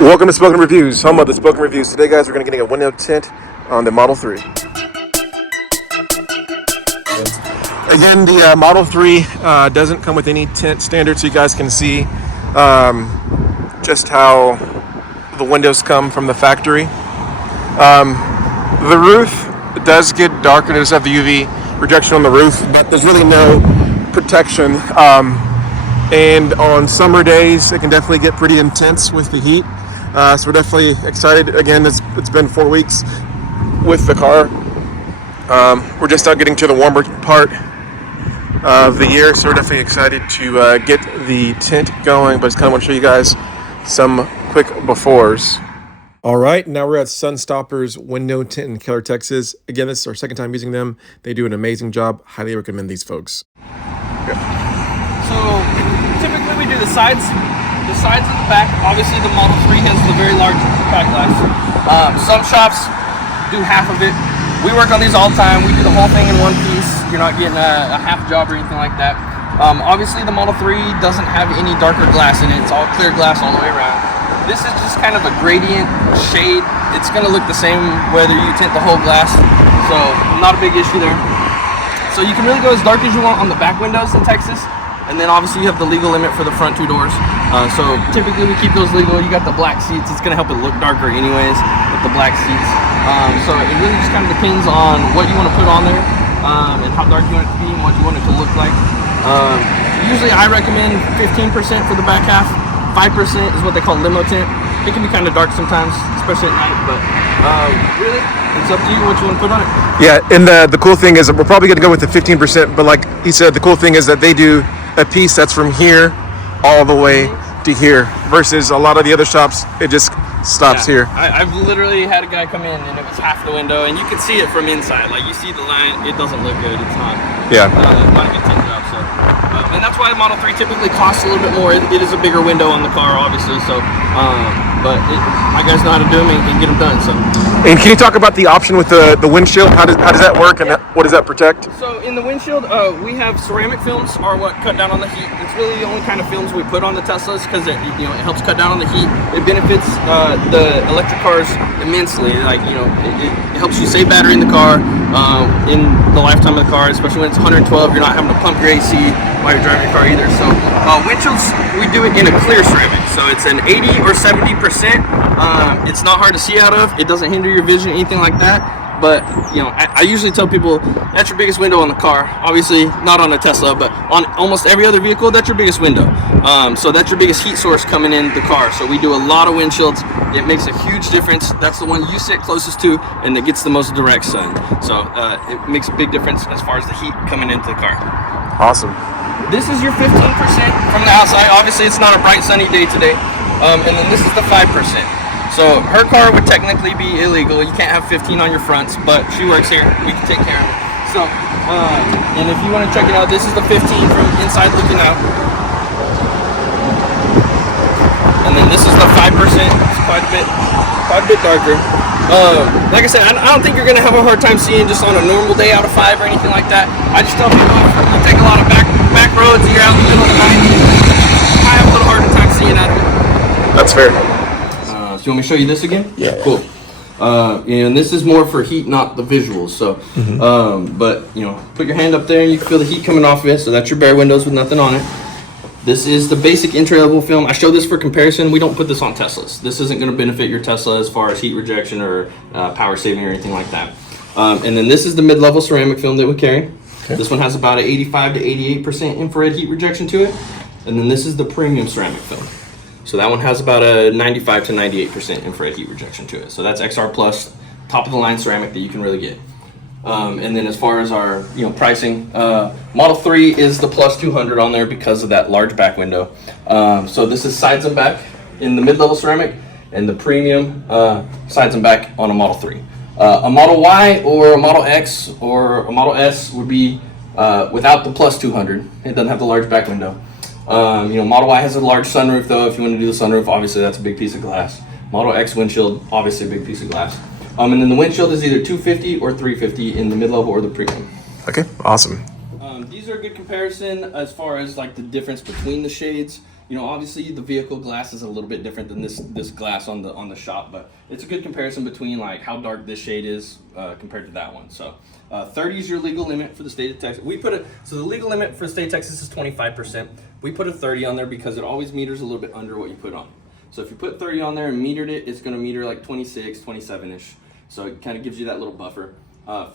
Welcome to Spoken Reviews, home of the Spoken Reviews. Today, guys, we're going to be getting a window tint on the Model 3. Again, the Model 3 doesn't come with any tint standard, so you guys can see just how the windows come from the factory. The roof does get darker. It does have the UV rejection on the roof, but there's really no protection. And on summer days, it can definitely get pretty intense with the heat. So we're definitely excited. Again, it's been 4 weeks with the car. We're just now getting to the warmer part of the year, so we're definitely excited to get the tint going, but just kind of want to show you guys some quick befores. All right, now we're at Sunstoppers window tint in Keller, Texas. Again, this is our second time using them. They do an amazing job. Highly recommend these folks. Okay. So typically we do the sides and the back. Obviously the Model 3 has the very large back glass. Some shops do half of it. We work on these all the time. We do the whole thing in one piece. You're not getting a half job or anything like that. Obviously the Model 3 doesn't have any darker glass in it. It's all clear glass all the way around. This is just kind of a gradient shade. It's going to look the same whether you tint the whole glass. So not a big issue there. So you can really go as dark as you want on the back windows in Texas. And then obviously you have the legal limit for the front two doors. So typically we keep those legal. You got the black seats. It's going to help it look darker anyways with the black seats. So it really just kind of depends on what you want to put on there and how dark you want it to be and what you want it to look like. Usually I recommend 15% for the back half. 5% is what they call limo tint. It can be kind of dark sometimes, especially at night, but really, it's up to you what you want to put on it. Yeah, and the cool thing is that we're probably going to go with the 15%, but like he said, the cool thing is that they do a piece that's from here all the way to here, versus a lot of the other shops, it just stops here. I've literally had a guy come in and it was half the window, and you can see it from inside. Like you see the line, it doesn't look good. It's not. Yeah. Not a good tint job. So, and that's why the Model 3 typically costs a little bit more. It is a bigger window on the car, obviously. So, but my guys know how to do them and get them done. So. And can you talk about the option with the windshield? How does that work, and what does that protect? So in the windshield, we have ceramic films are what cut down on the heat. It's really the only kind of films we put on the Teslas because it helps cut down on the heat. It benefits the electric cars immensely. Like it helps you save battery in the car in the lifetime of the car, especially when it's 112. You're not having to pump your AC while you're driving your car either. So windshields, we do it in a clear ceramic. So it's an 80 or 70%. It's not hard to see out of. It doesn't hinder your vision, anything like that. But I usually tell people that's your biggest window on the car. Obviously not on a Tesla, but on almost every other vehicle, that's your biggest window. So that's your biggest heat source coming in the car. So we do a lot of windshields. It makes a huge difference. That's the one you sit closest to, and it gets the most direct sun. So it makes a big difference as far as the heat coming into the car. Awesome. This is your 15% from the outside. Obviously it's not a bright sunny day today. And then this is the 5%. So her car would technically be illegal. You can't have 15 on your fronts, but she works here. We can take care of it. So, and if you want to check it out, this is the 15 from inside looking out. And then this is the 5%. It's quite a bit darker. Like I said, I don't think you're going to have a hard time seeing just on a normal day out of 5 or anything like that. I just tell people if you take a lot of back roads, you're out in the middle of the night, you might have a little harder time seeing out of it. That's fair. So you want me to show you this again? Yeah. Cool. And this is more for heat, not the visuals. So, but put your hand up there and you can feel the heat coming off of it. So that's your bare windows with nothing on it. This is the basic entry-level film. I show this for comparison. We don't put this on Teslas. This isn't going to benefit your Tesla as far as heat rejection or power saving or anything like that. And then this is the mid-level ceramic film that we carry. Okay. This one has about an 85 to 88% infrared heat rejection to it. And then this is the premium ceramic film. So that one has about a 95 to 98% infrared heat rejection to it. So that's XR Plus, top of the line ceramic that you can really get. And then as far as our pricing, Model 3 is the plus 200 on there because of that large back window. So this is sides and back in the mid-level ceramic, and the premium sides and back on a Model 3. A Model Y or a Model X or a Model S would be without the plus 200. It doesn't have the large back window. Model Y has a large sunroof though. If you want to do the sunroof, obviously that's a big piece of glass. Model X windshield, obviously a big piece of glass. And then the windshield is either 250 or 350 in the mid-level or the premium. Okay, awesome. These are a good comparison as far as like the difference between the shades. You know, obviously the vehicle glass is a little bit different than this glass on the shop, but it's a good comparison between like how dark this shade is compared to that one. So 30 is your legal limit for the state of Texas. So the legal limit for the state of Texas is 25%. We put a 30 on there because it always meters a little bit under what you put on. So if you put 30 on there and metered it, it's going to meter like 26, 27-ish. So it kind of gives you that little buffer.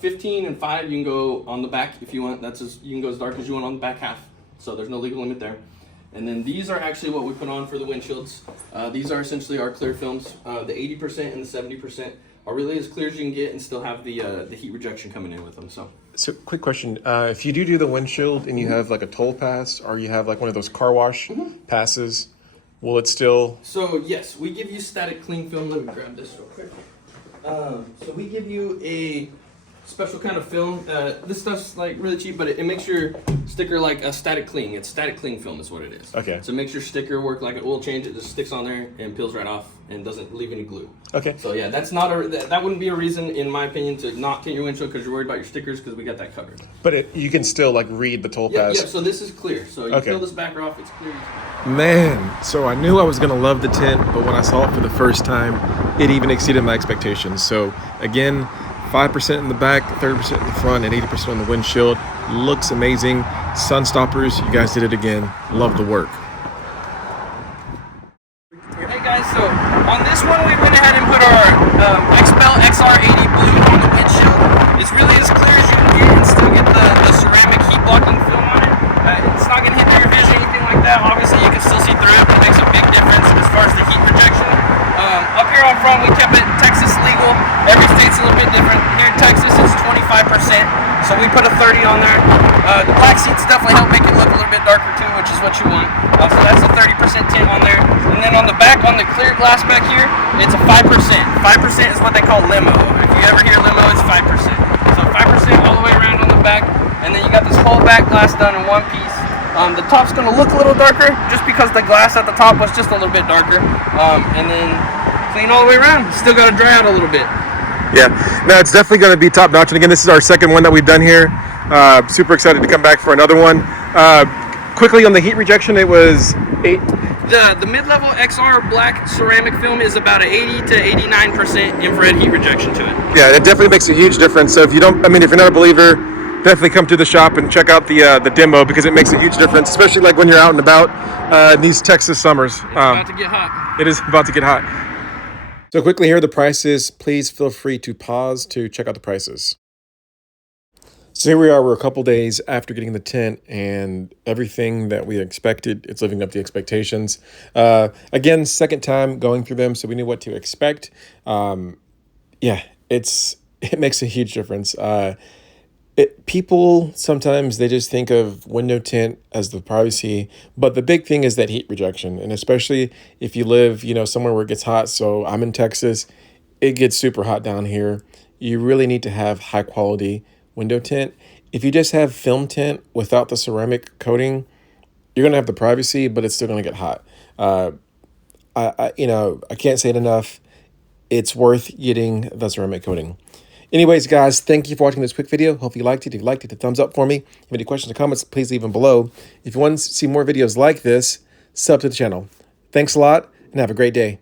15 and 5, you can go on the back if you want. You can go as dark as you want on the back half. So there's no legal limit there. And then these are actually what we put on for the windshields. These are essentially our clear films. The 80% and the 70% are really as clear as you can get and still have the heat rejection coming in with them. So quick question, if you do the windshield and you have like a toll pass, or you have like one of those car wash passes, will it still? So yes, we give you static cling film. Let me grab this real quick. So we give you a special kind of film. This stuff's like really cheap, but it makes your sticker like a static cling. It's static cling film is what it is. Okay. So it makes your sticker work like an oil change. It just sticks on there and peels right off and doesn't leave any glue. Okay. So yeah, that wouldn't be a reason, in my opinion, to not tint your windshield because you're worried about your stickers, because we got that covered. But you can still like read the toll pass. Yeah, so this is clear. So you peel this backer off, it's clear. Man, so I knew I was gonna love the tint, but when I saw it for the first time, it even exceeded my expectations. So again, 5% in the back, 30% in the front, and 80% on the windshield. Looks amazing. Sunstoppers, you guys did it again. Love the work. Hey guys, so on this one we went ahead and put our Xpel XR80 blue on the windshield. It's really as clear as you can get and still get the ceramic heat blocking film on it. It's not going to hinder your vision or anything like that. Obviously you can still see through it. It makes a big difference as far as the heat rejection. Up here on front we kept it Texas legal. Every state's a little bit different. Here in Texas it's 25%, so we put a 30 on there. The black seats definitely help make it look a little bit darker too, which is what you want. So that's a 30% tint on there. And then on the back, on the clear glass back here, it's a 5%. 5% is what they call limo. If you ever hear limo, it's 5%. So 5% all the way around on the back. And then you got this whole back glass done in one piece. The top's going to look a little darker just because the glass at the top was just a little bit darker. And then clean all the way around. Still got to dry out a little bit. Yeah, no, it's definitely going to be top notch. And again, this is our second one that we've done here. Super excited to come back for another one. Quickly on the heat rejection, it was 8. The mid-level XR black ceramic film is about an 80 to 89% infrared heat rejection to it. Yeah, it definitely makes a huge difference. So if you're not a believer, definitely come to the shop and check out the demo, because it makes a huge difference, especially like when you're out and about in these Texas summers. It's about to get hot. It is about to get hot. So quickly, here are the prices. Please feel free to pause to check out the prices. So here we are, we're a couple days after getting the tint, and everything that we expected, it's living up to expectations. Again, second time going through them, so we knew what to expect. Yeah, it makes a huge difference. People sometimes they just think of window tint as the privacy, but the big thing is that heat rejection, and especially if you live, somewhere where it gets hot. So I'm in Texas, it gets super hot down here. You really need to have high quality window tint. If you just have film tint without the ceramic coating, you're gonna have the privacy, but it's still gonna get hot. I can't say it enough. It's worth getting the ceramic coating. Anyways, guys, thank you for watching this quick video. Hope you liked it. If you liked it, hit thumbs up for me. If you have any questions or comments, please leave them below. If you want to see more videos like this, sub to the channel. Thanks a lot, and have a great day.